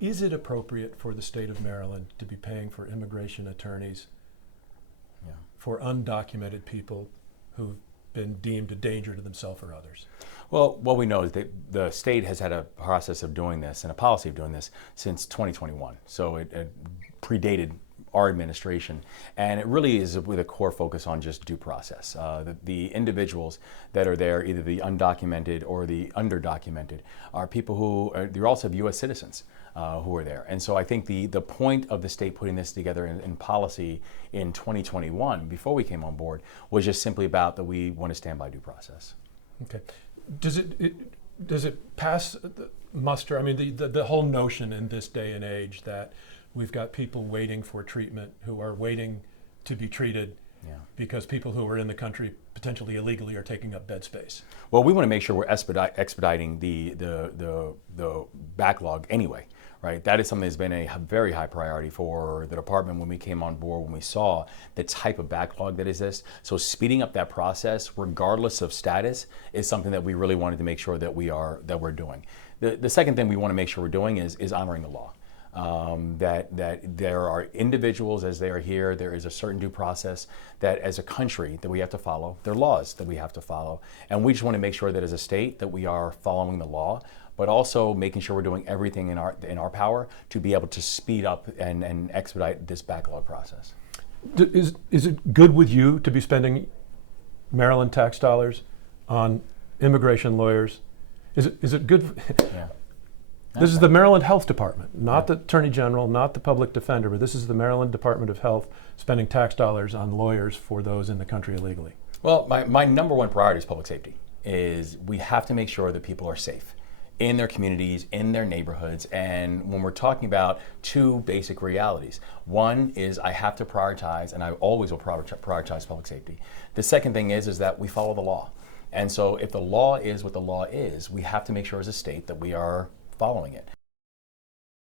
Is it appropriate for the state of Maryland to be paying for immigration attorneys Yeah. for undocumented people who've been deemed a danger to themselves or others? Well, what we know is that the state has had a process of doing this and a policy of doing this since 2021. So it predated our administration, and it really is with a core focus on just due process. The individuals that are there, either the undocumented or the underdocumented, are people who they're also U.S. citizens who are there. And so I think the point of the state putting this together in policy in 2021, before we came on board, was just simply about that we want to stand by due process. Okay. Does it pass muster? I mean, the whole notion in this day and age that we've got people waiting for treatment who are waiting to be treated because people who are in the country potentially illegally are taking up bed space. Well, we want to make sure we're expediting the backlog anyway. Right, that is something that's been a very high priority for the department when we came on board, when we saw the type of backlog that exists. So speeding up that process, regardless of status, is something that we really wanted to make sure that we're doing. The second thing we want to make sure we're doing is honoring the law. That there are individuals as they are here, there is a certain due process that as a country that we have to follow. There are laws that we have to follow. And we just want to make sure that as a state that we are following the law, but also making sure we're doing everything in our power to be able to speed up and expedite this backlog process. Is it good with you to be spending Maryland tax dollars on immigration lawyers? Is it good? Yeah. This is the Maryland Health Department, not the Attorney General, not the public defender, but this is the Maryland Department of Health spending tax dollars on lawyers for those in the country illegally. Well, my number one priority is public safety. Is we have to make sure that people are safe in their communities, in their neighborhoods. And when we're talking about two basic realities, one is I have to prioritize, and I always will prioritize public safety. The second thing is that we follow the law. And so if the law is what the law is, we have to make sure as a state that we are following it.